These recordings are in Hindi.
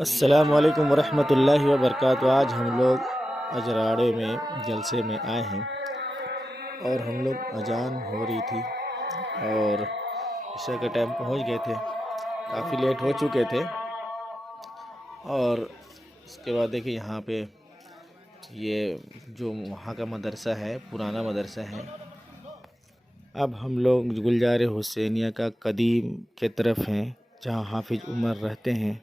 अस्सलामुअलैकुम वरहमतुल्लाहि वबरकातुहू। आज हम लोग अजराड़े में जलसे में आए हैं और हम लोग अजान हो रही थी और इशा के टाइम पहुंच गए थे। काफ़ी लेट हो चुके थे और उसके बाद देखिए यहाँ पे ये जो वहाँ का मदरसा है, पुराना मदरसा है। अब हम लोग गुलजार हुसैनिया का कदीम के तरफ हैं जहाँ हाफिज उमर रहते हैं।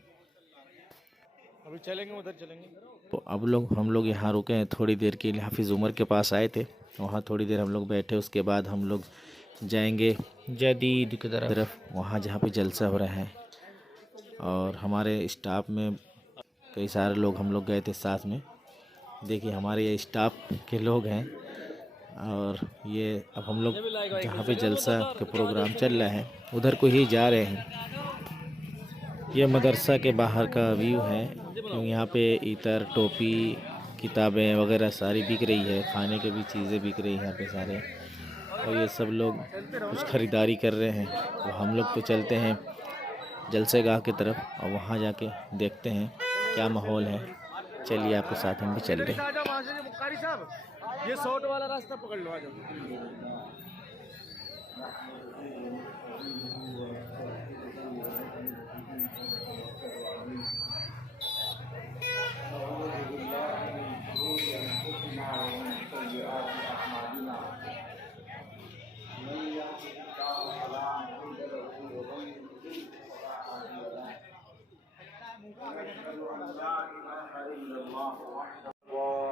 अभी चलेंगे, उधर चलेंगे। तो अब हम लोग यहाँ रुके हैं थोड़ी देर के लिए। हाफिज़ उमर के पास आए थे, वहाँ थोड़ी देर हम लोग बैठे। उसके बाद हम लोग जाएंगे जदीद की तरफ, वहाँ जहाँ पे जलसा हो रहा है। और हमारे स्टाफ में कई सारे लोग हम लोग गए थे साथ में। देखिए हमारे ये स्टाफ के लोग हैं और ये अब हम लोग जहाँ पे जलसा के प्रोग्राम चल रहा है उधर को ही जा रहे हैं। ये मदरसा के बाहर का व्यू है क्योंकि यहाँ पे इतर, टोपी, किताबें वगैरह सारी बिक रही है। खाने की भी चीज़ें बिक रही हैं यहाँ पे सारे। और ये सब लोग कुछ ख़रीदारी कर रहे हैं। तो हम लोग तो चलते हैं जलसेगाह की तरफ और वहाँ जाके देखते हैं क्या माहौल है। चलिए आपके साथ हम भी चल रहे हैं। ये शॉर्ट वाला रास्ता पकड़ लो, आ जाओ।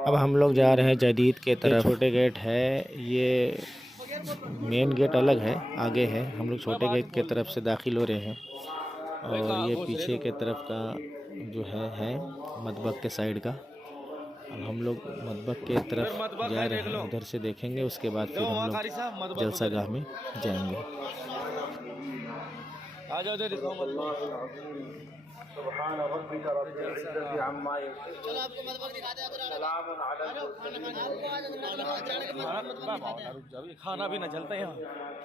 अब हम लोग जा रहे हैं जदीद के तरफ। छोटे गेट है, ये मेन गेट अलग है, आगे है। हम लोग छोटे गेट के तरफ से दाखिल हो रहे हैं और ये पीछे के तरफ का जो है मतबक के साइड का। अब हम लोग मतबक के तरफ जा रहे हैं, उधर से देखेंगे। उसके बाद फिर हम लोग जलसागाह में जाएंगे। आ जाओ, दिखाओ खाना भी ना चलता यहाँ,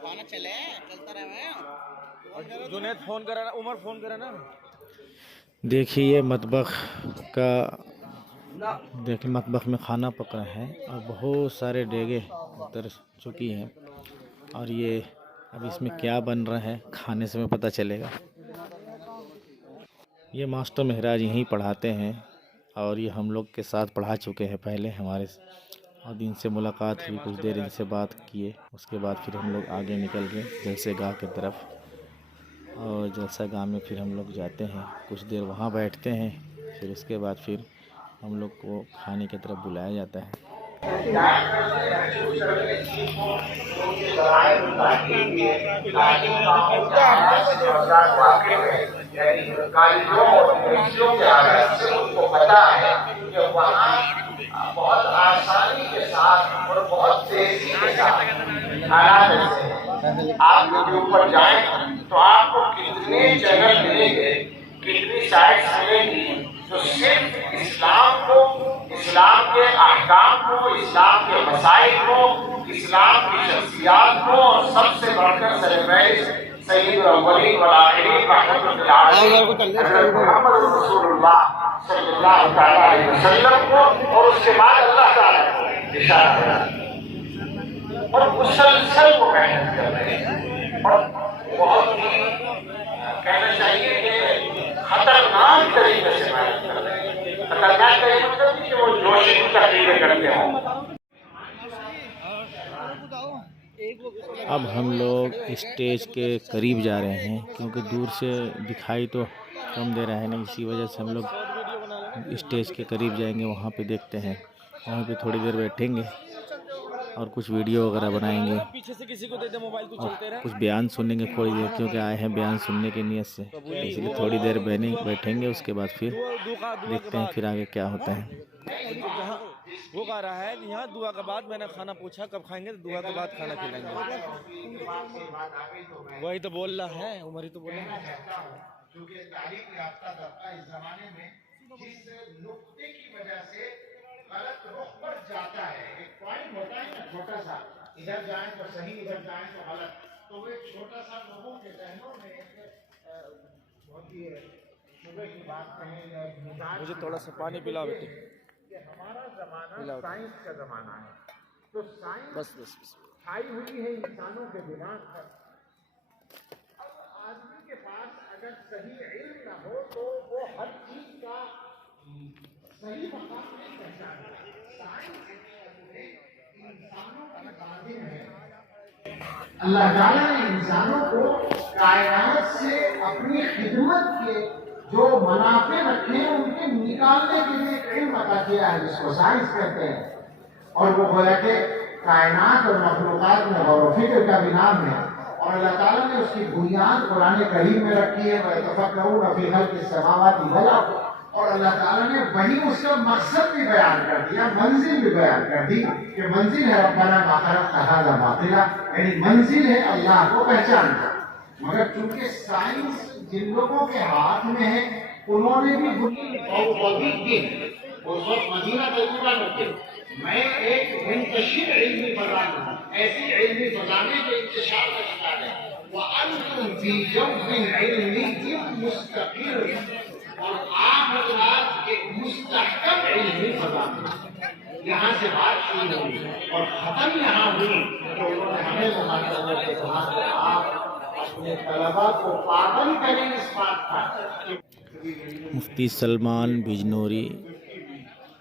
खाना चलता रहे। जुनैद फ़ोन करा ना, उमर फ़ोन करा ना। देखिए ये मतबख का, देखिए मतबख में खाना पक रहा है और बहुत सारे देगे उतर चुकी हैं। और ये अब इसमें क्या बन रहा है खाने से में पता चलेगा। ये मास्टर महराज यहीं पढ़ाते हैं और ये हम लोग के साथ पढ़ा चुके हैं पहले हमारे। और इनसे मुलाकात हुई, कुछ देर इनसे बात किए। उसके बाद फिर हम लोग आगे निकल गए जलसेगाह की तरफ। और जलसागाह में फिर हम लोग जाते हैं, कुछ देर वहाँ बैठते हैं। फिर उसके बाद फिर हम लोग को खाने की तरफ बुलाया जाता है। बहुत आसानी के साथ और बहुत तेजी के साथ आप यूट्यूब ऊपर जाएं तो आपको कितने चैनल मिलेंगे, कितनी साइट्स मिलेंगी जो सिर्फ इस्लाम को, इस्लाम के अहकाम को, इस्लाम के मसाइल को, इस्लाम की शख्सियात को और सबसे बढ़कर सैयद अव्वलीन वल आखिरीन मोहम्मद रसूलुल्लाह सल्लल्लाहु अलैहि वसल्लम को और उसके बाद अल्लाह ताला को इशारा करा और मुसलसल वो मेहनत कर रहे हैं। और बहुत ही कहना चाहिए कि खतरनाक तरीके से मेहनत कर रहे हैं। खतरनाक तरीके मतलब कि वो जोशी की तकरीरें करते हों। अब हम लोग स्टेज के करीब जा रहे हैं क्योंकि दूर से दिखाई तो कम दे रहा है ना, इसी वजह से हम लोग स्टेज के करीब जाएंगे। वहाँ पे देखते हैं, वहाँ पे थोड़ी देर बैठेंगे और कुछ वीडियो वगैरह बनाएंगे और कुछ बयान सुनेंगे थोड़ी देर, क्योंकि आए हैं बयान सुनने की नीयत से। इसलिए थोड़ी देर बैठेंगे। उसके बाद फिर देखते हैं फिर आगे क्या होता है। वो कह रहा है कि यहाँ दुआ के बाद, मैंने खाना पूछा कब खाएंगे, तो दुआ के बाद खाना खिलाएंगे। वही तो बोल रहा है, उमर ही तो बोल रहा है। क्योंकि तारीख याफ्ता तबका इस जमाने में जिस नुक्ते की वजह से गलत रुख पर जाता है, एक पॉइंट होता है ना छोटा सा, इधर जाए तो सही, इधर जाए तो गलत, तो वो एक छोटा सा लोगों के जहनों में बहुत ही मुझे थोड़ा सा पानी पिलाओ बेटे। हमारा जमाना साइंस का जमाना है, तो साइंस बस बस बस छाई हुई है इंसानों के दिमाग पर। अब आदमी के पास अगर सही इल्म न हो तो वो हर चीज का सही मकाम नहीं पहचानता। साइंस इंसानों की बातें हैं। अल्लाह ताला ने इंसानों को कायनात से अपनी खिदमत के जो मुनाफे रखे हैं उनके निकालने के लिए इल्म अता किया है, जिसको साइंस कहते हैं। और वो गोया के कायनात और मखलूकात में गौर व फिक्र का भी नाम है। और अल्लाह ताला ने उसकी बुनियाद कुरान करीम में रखी है, वयतफक्करून फी खल्क़िस समावाति वल अर्द। और अल्लाह ताला ने वही उसका मकसद भी बयान कर दिया, मंजिल भी बयान कर दी कि मंजिल है रब्बना मा खलक़्ता हाज़ा बातिला, यानी मंजिल है अल्लाह को पहचानना। मगर चूंकि साइंस जिन लोगों के हाथ में है उन्होंने भी उस वक्त मदीना तैयबा में थे। मैं एक मुंतशिर इल्मी फज़ा हूं, ऐसी इल्मी फज़ाने के इंतशार का शिकार है। वअंतुम फी जौफ़िन इल्मिय्यिन मुस्तक़िर, और आप हज़रात एक मुस्तहकम इल्मी फज़ा में। यहाँ से बात शुरू हुई और खत्म यहाँ हुई तो उन्होंने हमें मुखातब के कहा आप अपने तलबा को पाबंद करें इस बात का। मुफ्ती सलमान बिजनौरी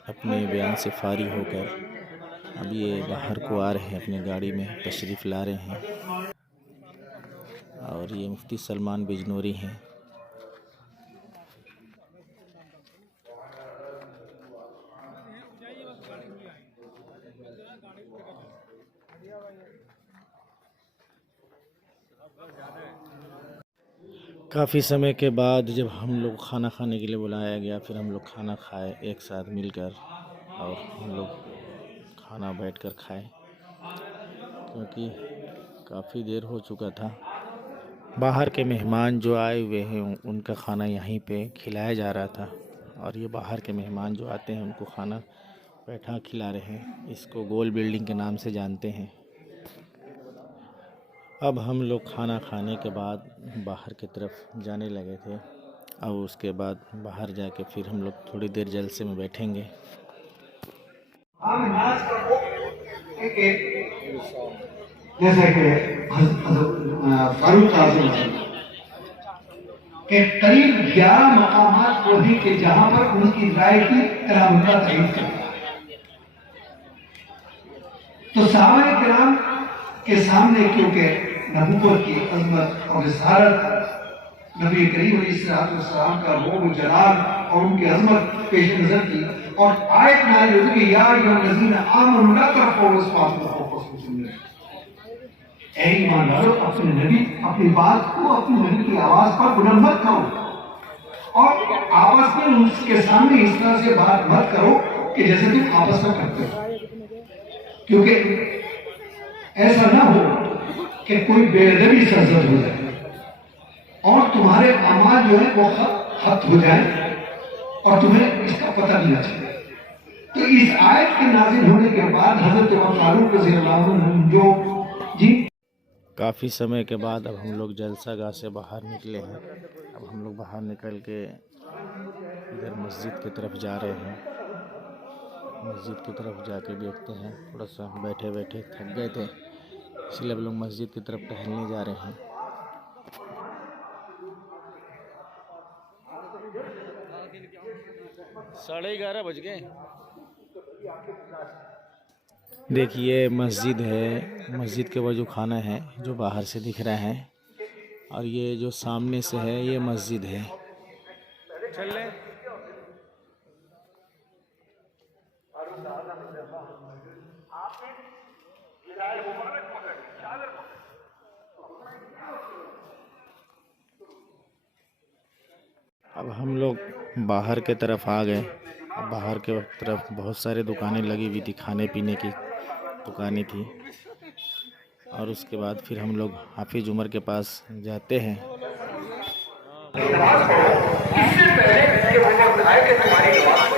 अपने बयान से फारिग होकर अब ये बाहर को आ रहे हैं, अपनी गाड़ी में तशरीफ़ ला रहे हैं। और ये मुफ्ती सलमान बिजनौरी हैं। काफ़ी समय के बाद जब हम लोग खाना खाने के लिए बुलाया गया, फिर हम लोग खाना खाए एक साथ मिलकर, और हम लोग खाना बैठकर खाए क्योंकि काफ़ी देर हो चुका था। बाहर के मेहमान जो आए हुए हैं उनका खाना यहीं पे खिलाया जा रहा था, और ये बाहर के मेहमान जो आते हैं उनको खाना बैठा खिला रहे हैं। इसको गोल बिल्डिंग के नाम से जानते हैं। अब हम लोग खाना खाने के बाद बाहर की तरफ जाने लगे थे। अब उसके बाद बाहर जाके फिर हम लोग थोड़ी देर जलसे में बैठेंगे। जैसे कि फारूक आज़म के करीब 11 मकामात वो ही कि जहां पर उनकी राय की करामता तरीफ करता है। तो सहाबाए किराम के सामने क्योंकि नबूवत की अज़मत और रिसालत नबी करीम अलैहिस्सलाम का रूह जलाल और उनकी अज़मत पेश नजर की, और आयत नाज़िल हुई कि या अय्युहल्लज़ीना आमनू ला तरफ़ऊ अस्वातकुम फ़ौक़ सौति नबी। ऐ ईमान वालों, अपने नबी अपनी बात को अपने नबी की आवाज पर बुलंद मत करो, और आपस में उसके सामने इस तरह से बात मत करो कि जैसे तुम आपस में करते हो, क्योंकि ऐसा ना हो कि कोई बेअदबी सरजद हो जाए और तुम्हारे अमाल जो है वो खत्म हो जाए और तुम्हें इसका पता भी ना चले। तो इस आयत के नाज़िल होने के बाद हज़रत फारूक रज़ियल्लाहु अन्हु जो जी काफ़ी समय के बाद अब हम लोग जलसागाह से बाहर निकले हैं। अब हम लोग बाहर निकल के इधर मस्जिद की तरफ जा रहे हैं। मस्जिद की तरफ जाके देखते हैं, थोड़ा सा बैठे बैठे थक गए थे, इसलिए अब लोग मस्जिद की तरफ टहलने जा रहे हैं। साढ़े 11 बज गए। देखिए मस्जिद है, मस्जिद के वजू खाना है जो बाहर से दिख रहा है, और ये जो सामने से है ये मस्जिद है। चल ले। अब हम लोग बाहर के तरफ आ गए। अब बाहर के तरफ बहुत सारे दुकानें लगी हुई थी, खाने पीने की दुकानें थी, और उसके बाद फिर हम लोग हाफिज उमर के पास जाते हैं।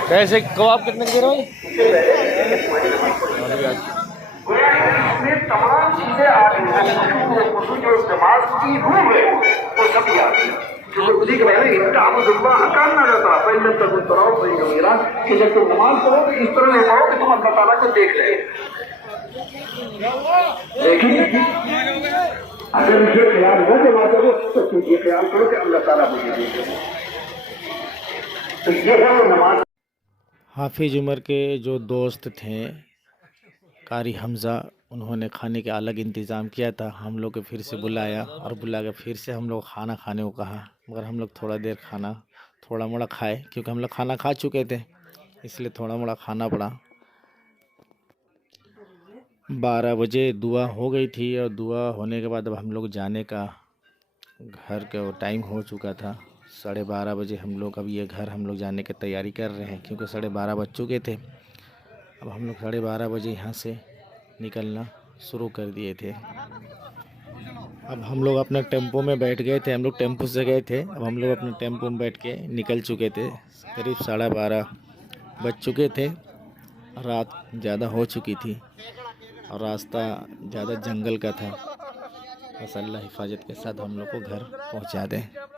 कैसे कबाब कितने दे रहे तमाम चीजें आ रही हैं, जो नमाज की रूह है वो सब याद है। क्योंकि उसी के बारे में अब्दुल्लाह करना रहता पहले तक उतराओ पहले मेरा कि जब तुम नमाज पढ़ो तो इस तरह ले पाओ कि तुम अल्लाह ताला को देख ले। लेकिन अगर मुझे ख्याल हो जमा करो तो तुम ये ख्याल करो कि अल्लाह ताला मुझे देख ले। तो ये है वो नमाज। हाफिज उमर के जो दोस्त थे कारी हमज़ा, उन्होंने खाने का अलग इंतज़ाम किया था। हम लोग को फिर से बुलाया और बुला के फिर से हम लोग खाना खाने को कहा, मगर हम लोग थोड़ा देर खाना थोड़ा मोड़ा खाए क्योंकि हम लोग खाना खा चुके थे, इसलिए थोड़ा मोड़ा खाना पड़ा। 12 बजे दुआ हो गई थी और दुआ होने के बाद अब हम लोग जाने का घर का टाइम हो चुका था। 12:30 बजे हम लोग अब ये घर हम लोग जाने की तैयारी कर रहे हैं क्योंकि 12:30 बज चुके थे। अब हम लोग 12:30 बजे यहाँ से निकलना शुरू कर दिए थे। अब हम लोग अपने टेम्पो में बैठ गए थे, हम लोग टेम्पो से गए थे। अब हम लोग अपने टेम्पो में बैठ के निकल चुके थे। करीब 12:30 बज चुके थे, रात ज़्यादा हो चुकी थी और रास्ता ज़्यादा जंगल का था। बस अल्लाह हिफाजत के साथ हम लोग को घर पहुँचा दें।